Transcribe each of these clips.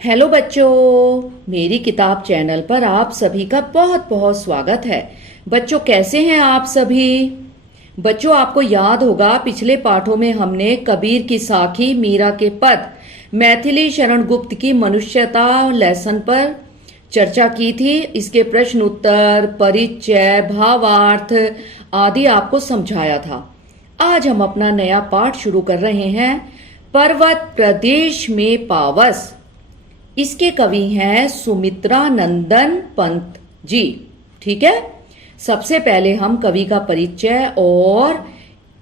Hello बच्चों, मेरी किताब चैनल पर आप सभी का बहुत बहुत स्वागत है। बच्चों कैसे हैं आप सभी? बच्चों आपको याद होगा पिछले पाठों में हमने कबीर की साखी, मीरा के पद, मैथिली शरण गुप्त की मनुष्यता लेसन पर चर्चा की थी। इसके प्रश्न उत्तर, परिचय, भावार्थ आदि आपको समझाया था। आज हम अपना नया पाठ शुरू कर रहे हैं, पर्वत प्रदेश में पावस। इसके कवि हैं सुमित्रा नंदन पंत जी। ठीक है, सबसे पहले हम कवि का परिचय और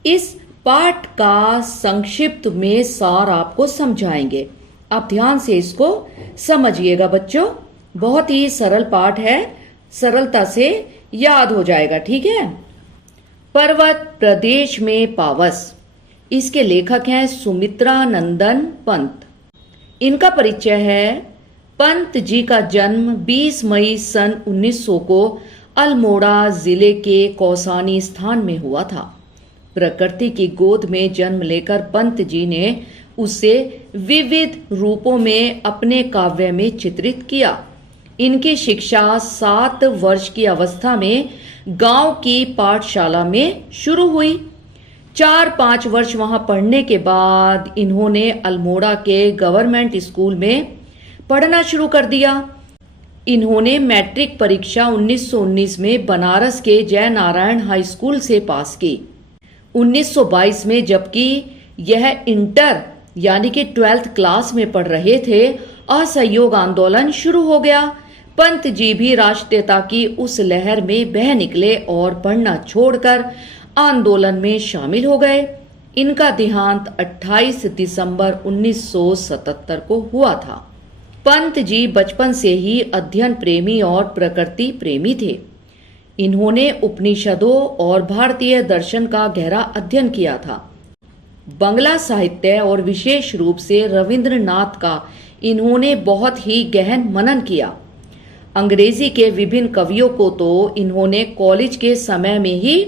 इस पाठ का संक्षिप्त में सार आपको समझाएंगे। आप ध्यान से इसको समझिएगा बच्चों, बहुत ही सरल पाठ है, सरलता से याद हो जाएगा। ठीक है, पर्वत प्रदेश में पावस। इसके लेखक हैं सुमित्रा नंदन पंत। इनका परिचय है। पंत जी का जन्म 20 मई सन 1900 को अल्मोड़ा जिले के कौसानी स्थान में हुआ था। प्रकृति की गोद में जन्म लेकर पंत जी ने उसे विविध रूपों में अपने काव्य में चित्रित किया। इनकी शिक्षा 7 वर्ष की अवस्था में गांव की पाठशाला में शुरू हुई। 4-5 वर्ष वहां पढ़ने के बाद इन्होंने अल्मोड़ा के गवर्नमेंट स्कूल में पढ़ना शुरू कर दिया। इन्होंने मैट्रिक परीक्षा 1919 में बनारस के जय नारायण हाई स्कूल से पास की। 1922 में जबकि यह इंटर यानी कि 12th क्लास में पढ़ रहे थे, असहयोग आंदोलन शुरू हो गया। पंत जी भी राष्ट्रीयता की उस लहर में बह निकले और पढ़ना छोड़कर आंदोलन में शामिल हो गए। इनका देहांत 28 दिसंबर 1977 को हुआ था। पंत जी बचपन से ही अध्ययन प्रेमी और प्रकृति प्रेमी थे। इन्होंने उपनिषदों और भारतीय दर्शन का गहरा अध्ययन किया था। बंगला साहित्य और विशेष रूप से रविंद्रनाथ का इन्होंने बहुत ही गहन मनन किया। अंग्रेजी के विभिन्न कवियों को तो इन्होंने कॉलेज के समय में ही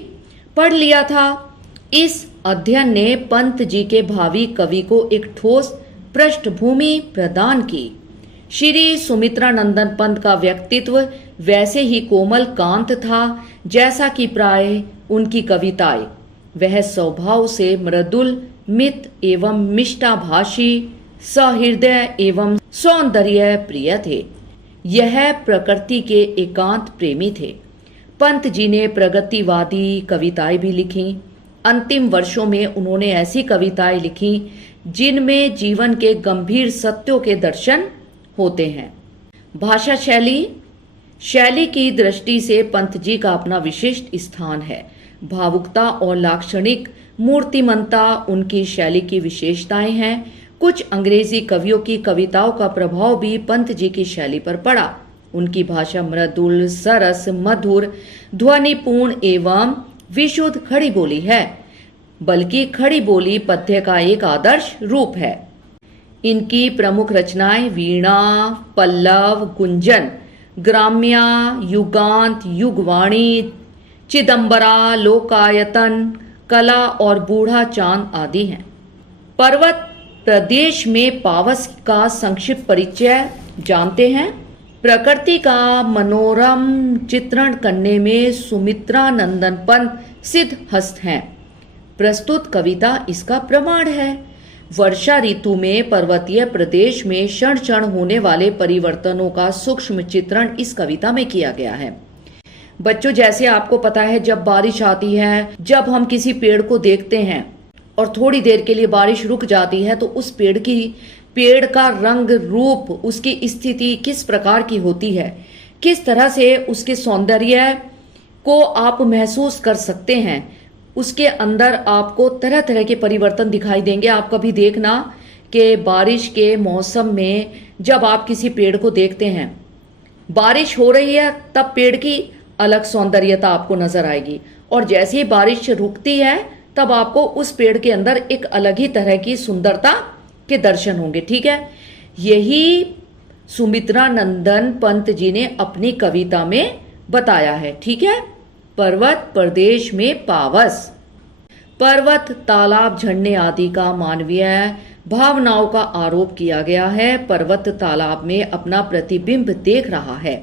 पढ़ लिया था। इस अध्ययन ने पंत जी के भावी कवि को एक ठोस पृष्ठभूमि प्रदान की। श्री सुमित्रा नंदन पंत का व्यक्तित्व वैसे ही कोमल कांत था जैसा कि प्राय उनकी कविताएं। वह स्वभाव से मृदुल, मित एवं मिष्टाभाषी, सहृदय एवं सौंदर्य प्रिय थे। यह प्रकृति के एकांत प्रेमी थे। पंत जी ने प्रगतिवादी कविताएं भी लिखी। अंतिम वर्षों में उन्होंने ऐसी कविताएं लिखी जिनमें जीवन के गंभीर सत्यों के दर्शन होते हैं। भाषा शैली की दृष्टि से पंत जी का अपना विशिष्ट स्थान है। भावुकता और लाक्षणिक मूर्तिमंता उनकी शैली की विशेषताएं हैं। कुछ अंग्रेजी कवियों की कविताओं का प्रभाव भी पंत जी की शैली पर पड़ा। उनकी भाषा मृदुल, सरस, मधुर, ध्वनिपूर्ण एवं विशुद्ध खड़ी बोली है, बल्कि खड़ी बोली पद्य का एक आदर्श रूप है। इनकी प्रमुख रचनाएं वीणा, पल्लव, गुंजन, ग्राम्या, युगांत, युगवाणी, चिदंबरा, लोकायतन, कला और बूढ़ा चांद आदि हैं। पर्वत प्रदेश में पावस का संक्षिप्त परिचय जानते हैं। प्रकृति का मनोरम चित्रण करने में सुमित्रा नंदन पंत सिद्ध हस्त हैं। प्रस्तुत कविता इसका प्रमाण है। वर्षा ऋतु में पर्वतीय प्रदेश में क्षण क्षण होने वाले परिवर्तनों का सूक्ष्म चित्रण इस कविता में किया गया है। बच्चों जैसे आपको पता है, जब बारिश आती है, जब हम किसी पेड़ को देखते हैं और थोड़ी देर के लिए बारिश रुक जाती है, तो उस पेड़ का रंग रूप, उसकी स्थिति किस प्रकार की होती है, किस तरह से उसके सौंदर्य को आप महसूस कर सकते हैं। उसके अंदर आपको तरह तरह के परिवर्तन दिखाई देंगे। आप कभी देखना कि बारिश के मौसम में जब आप किसी पेड़ को देखते हैं, बारिश हो रही है, तब पेड़ की अलग सौंदर्यता आपको नजर आएगी, और जैसे ही बारिश रुकती है तब आपको उस पेड़ के अंदर एक अलग ही तरह की सुंदरता के दर्शन होंगे। ठीक है, यही सुमित्रा नंदन पंत जी ने अपनी कविता में बताया है। ठीक है, पर्वत प्रदेश में पावस। पर्वत, तालाब, झरने आदि का मानवीय भावनाओं का आरोप किया गया है। पर्वत तालाब में अपना प्रतिबिंब देख रहा है।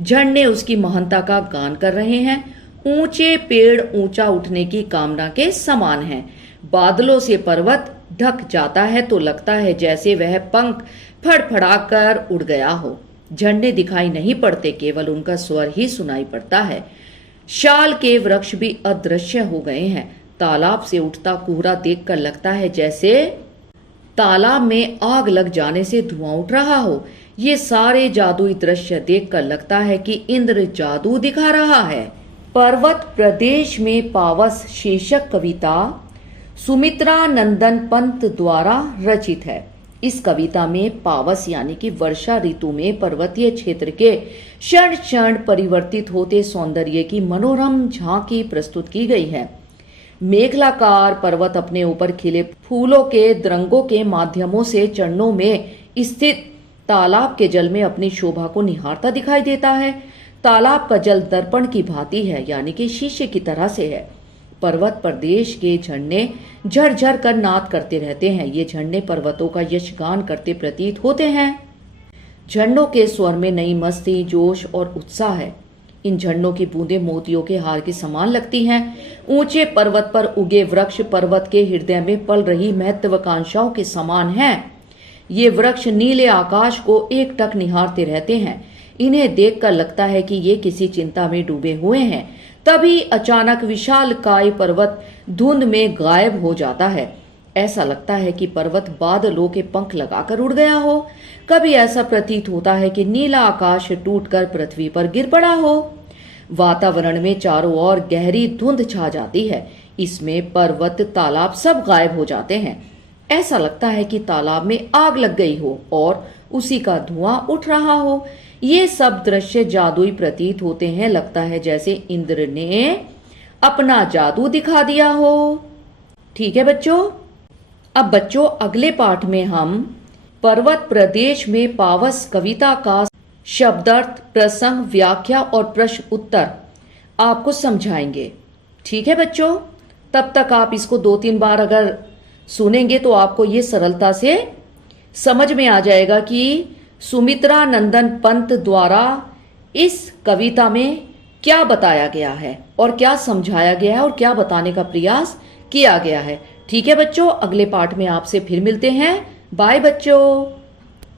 झरने उसकी महानता का गान कर रहे हैं। ऊंचे पेड़ ऊंचा उठने की कामना के समान हैं। बादलों से पर्वत ढक जाता है तो लगता है जैसे वह पंख फड़फड़ाकर उड़ गया हो। झरने दिखाई नहीं पड़ते, केवल उनका स्वर ही सुनाई पड़ता है। शाल के वृक्ष भी अदृश्य हो गए हैं। तालाब से उठता कोहरा देखकर लगता है जैसे तालाब में आग लग जाने से धुआं उठ रहा हो। ये सारे जादुई दृश्य देखकर लगता है कि इंद्र जादू दिखा रहा है। पर्वत प्रदेश में पावस शीर्षक कविता सुमित्रा नंदन पंत द्वारा रचित है। इस कविता में पावस यानी कि वर्षा ऋतु में पर्वतीय क्षेत्र के क्षण क्षण परिवर्तित होते सौंदर्य की मनोरम झांकी प्रस्तुत की गई है। मेखलाकार पर्वत अपने ऊपर खिले फूलों के द्रंगों के माध्यमों से चरणों में स्थित तालाब के जल में अपनी शोभा को निहारता दिखाई देता है। तालाब का जल दर्पण की भांति है, यानी कि शीशे की तरह से है। पर्वत प्रदेश के झरने झरझर कर नाद करते रहते हैं। ये झरने पर्वतों का यशगान करते प्रतीत होते हैं। झरनों के स्वर में नई मस्ती, जोश और उत्साह है। इन झरनों की बूंदें मोतियों के हार के समान लगती हैं। ऊंचे पर्वत पर उगे वृक्ष पर्वत के हृदय में पल रही महत्वाकांक्षाओं के समान हैं। ये वृक्ष नीले आकाश को एकटक निहारते रहते हैं। इन्हें देखकर लगता है कि ये किसी चिंता में डूबे हुए हैं। तभी अचानक विशालकाय पर्वत धुंध में गायब हो जाता है। ऐसा लगता है कि पर्वत बादलों के पंख लगाकर उड़ गया हो। कभी ऐसा प्रतीत होता है कि नीला आकाश टूटकर पृथ्वी पर गिर पड़ा हो। वातावरण में चारों ओर गहरी धुंध छा जाती है। इसमें पर्वत, तालाब सब गायब हो जाते हैं। ऐसा लगता है कि तालाब में आग लग गई हो और उसी का धुआं उठ रहा हो। ये सब दृश्य जादुई प्रतीत होते हैं। लगता है जैसे इंद्र ने अपना जादू दिखा दिया हो। ठीक है बच्चों, अब बच्चों अगले पाठ में हम पर्वत प्रदेश में पावस कविता का शब्दार्थ, प्रसंग, व्याख्या और प्रश्न उत्तर आपको समझाएंगे। ठीक है बच्चों, तब तक आप इसको 2-3 बार अगर सुनेंगे तो आपको ये सरलता से समझ में आ जाएगा कि सुमित्रा नंदन पंत द्वारा इस कविता में क्या बताया गया है और क्या समझाया गया है और क्या बताने का प्रयास किया गया है। ठीक है बच्चों, अगले पाठ में आपसे फिर मिलते हैं। बाय बच्चों।